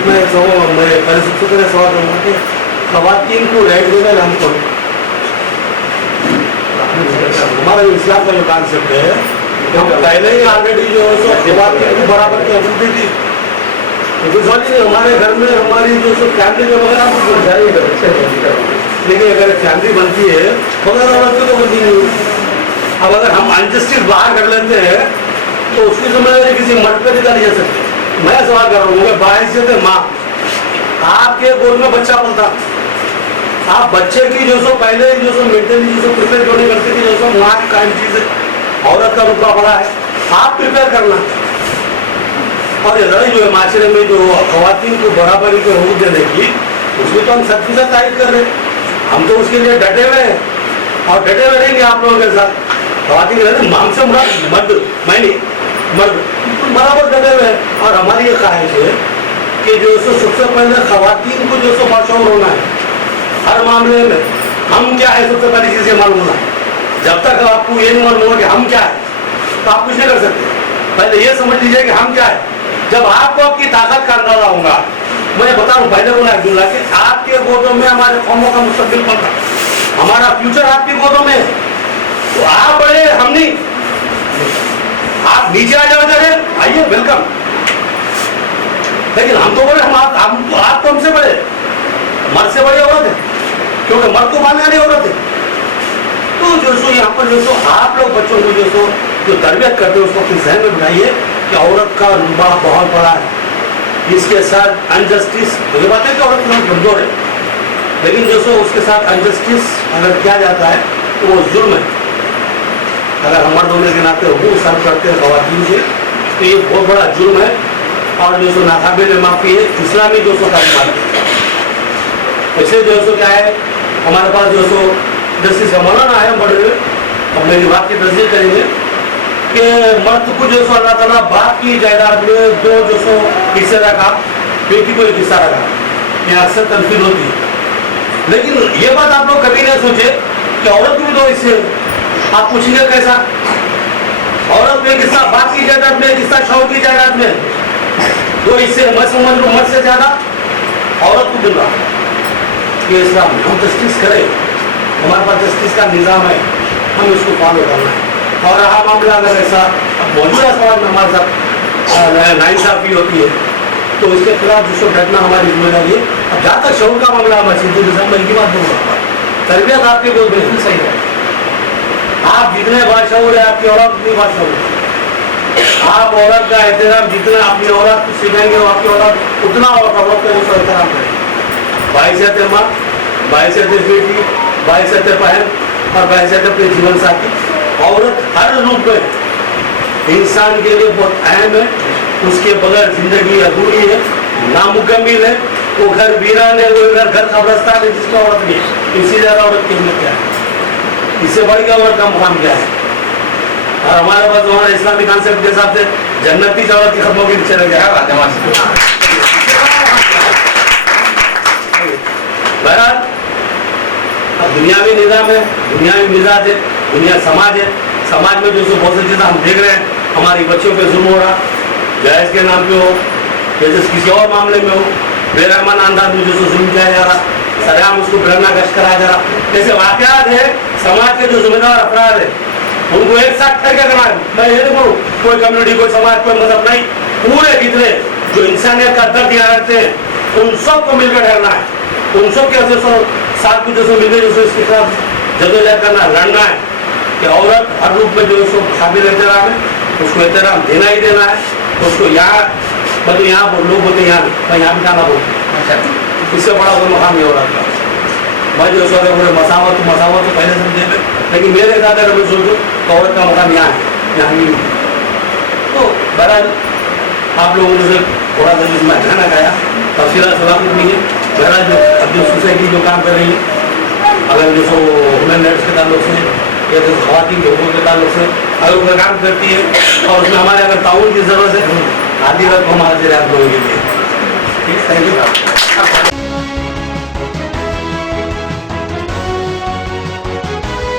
मैं पहले सबसे पहले सवाल करूँगा कि ख़वातीन को राइट देना नाम कौन? हमारा इस्लाम का जो कॉन्सेप्ट है, हम पहले ही ऑलरेडी जो है सो ख़वातीन को बराबर की हकूक़ दी थी। तो सोचिए हमारे घर में हमारी जो सो फैमिली में वगैरह आप लेकिन अगर फैमिली बनती है बगैर औरत की तो बनती नहीं। अब अगर हम अनजस्टिस बाहर कर लेते हैं तो उसकी जिम्मेदारी किसी मर्द पर नहीं डाली जा सकती। मैं सवाल कर रहा हूँ, बाइज़्ज़त माँ आपके गोद में बच्चा पलता, आप बच्चे की जो सो पहले जो सो मेंटली जो सो प्रिपेयर क्यों नहीं करते कि जो सो माँ की कायम चीज़ है, औरत का रुतबा बड़ा है, आप प्रिपेयर करना। और रही जो है माशरे में जो ख़वातीन को बराबरी को हकूक़ देने की, उसमें तो हम 100% तारीफ कर रहे हैं। हम तो उसके लिए डटे हुए हैं और डटे हुए रहेंगे आप लोगों के साथ। ख़वातीन कहते हैं हमसे मर्द, मैं नहीं मर्द बराबर डटे हुए हैं। और हमारी ये ख्वाहिश है कि जो सो सबसे पहले ख़वातीन को जो सो बाशऊर होना है हर मामले में। हम क्या है सबसे पहली चीज़ ये मालूम होना है। जब तक आपको ये नहीं मालूम होगा कि हम क्या है तो आप कुछ नहीं कर सकते। पहले ये समझ लीजिए कि हम क्या है। जब आपको आपकी ताकत का अंदाजा होगा, मैं बताऊँ पहले बोला अब्दुल्ला कि आपके गोदों में हमारे कौमों का मुस्तकबिल पड़ता, हमारा फ्यूचर आपके गोदों में है। तो आप बड़े, हम नहीं। आप नीचे आ जाओ, आइए वेलकम। लेकिन हम तो बोले आप तो हमसे बड़े, मर्द से बड़े औरत है, क्योंकि मर्द को मानने वाली औरत है। तो जो सो यहाँ पर जो सो आप लोग बच्चों को जो तरबियत करते हो उसको अपने जहन में बनाइए कि औरत का रुतबा बहुत बड़ा है। इसके साथ अनजस्टिस, मुझे बात है कि औरत बहुत कमजोर है, लेकिन जो सो उसके साथ अनजस्टिस अगर किया जाता है तो वो जुल्म है। अगर हम मर्द होने के नाते हुकूक सर्व करते हैं ख़वातीन से तो ये बहुत बड़ा जुल्म है और जो सो नाकाबिल माफ़ी है। इस्लामी जो सो तालीमात इसलिए जो सो क्या है, हमारे पास जो सो जस्टिस का मौलाना है, हम बड़े और मेरी बात की तस्दीक करेंगे कि मर्द को जो सो अल्लाह ताला बाप की जायदाद में 2 जो सो हिस्से रखा, बेटी को 1 हिस्सा रखा। यहाँ अक्सर तनफीद होती है, लेकिन ये बात आप लोग कभी नहीं सोचे कि औरत को भी 2 हिस्से। आप पूछेंगे कैसा? औरत में 1 हिस्सा बाप की जायदाद में, 1 हिस्सा शौहर की जायदाद में, 2 हिस्से। मैं समझ लूँ मर्द से ज्यादा औरत को मिल रहा। ये इस्लाम हम जस्टिस करें, हमारे पास जस्टिस का निज़ाम है, हम इसको फॉलो करना है। और रहा मामला अगर ऐसा मौजूदा समाज में हमारे साथ नाइंसाफ़ी होती है तो इसके खिलाफ जिसको डटना हमारी जिम्मेदारी है। अब जहाँ तक शऊर का मामला हमारे सिद्ध की बात बोलूँगा, तरबियत आपके बोल बिल्कुल सही है। आप जितने बाशऊर है आपकी औरत उतनी बाशऊर है। आप औरत का एहतराम जितना अपनी औरत को सिखाएंगे वो आपकी औरत उतना औरत का उसका एहतराम करेगी। बाइज़्ज़त माँ, बाइज़्ज़त बेटी, बाइज़्ज़त बहन और बाइज़्ज़त अपने जीवन साथी। औरत हर रूप में इंसान के लिए बहुत अहम है। उसके बगैर जिंदगी अधूरी है, नामुकम्मिल है। वो घर वीरान है, वो घर कब्रिस्तान है जिसमें औरत नहीं है। इससे ज़्यादा औरत की हिम्मत क्या है? इससे बढ़ के औरत का मुकाम क्या है? और हमारे पास हमारा इस्लामी कॉन्सेप्ट के हिसाब से जन्नती औरत की खत्म होगी चले गया। बहरहाल अब दुनियावी निज़ाम है, दुनियावी मिजाज है, दुनिया समाज है। समाज में जो सो बहुत सी चीज़ें हम देख रहे हैं, हमारी बच्चियों पे जुल्म हो रहा, जायज़ के नाम पे हो या जैसे किसी और मामले में हो, बेरहमान अंदाज में जो सो जुल्म किया जा रहा, सरेआम उसको बेरहना गश्त कराया जा रहा। जैसे वाक़यात है, समाज के जो जिम्मेदार अफराद है उनको एक साथ करके करना है। मैं ये नहीं बोलूँ कोई कम्युनिटी, कोई समाज, कोई मजहब नहीं, पूरे जितने जो इंसानियत का दर्द यहाँ रखते हैं उन सबको मिलकर ठहरना है। उन सब के जो सो साथ को जो सो मिलकर जो सो इसके खिलाफ जदोजहद करना, लड़ना है कि औरत हर रूप में जो है सो काबिल एहतराम है, उसको एहतराम देना ही देना है। उसको यहाँ मतलब यहाँ लोग बोलते यहाँ नहीं, मैं यहाँ भी जाना बोलती हूँ। इससे बड़ा कोई मकाम नहीं हो रहा था। मैं जो सो बोले मसावत तो पहले समझे थे, लेकिन मेरे साथ अगर मैं सोचूँ तो औरत का मकाम यहाँ है, यहाँ भी नहीं। तो बहरहाल आप लोगों ने थोड़ा सा जिसमें खाना खाया तफसीला सवाल नहीं है। बहरहाल जो अब जो सोसाइटी जो काम कर रही है, अगर जो सो ह्यूमन राइट्स के ताल्लुक से या जो ख़वातीन के हुकूक़ के ताल्लुक से अगर वो काम करती है और उसमें हमारे अगर ताउन की ज़रूरत है, आधी रात को हम हाजिर हैं आप लोगों के लिए। ठीक है, थैंक यू।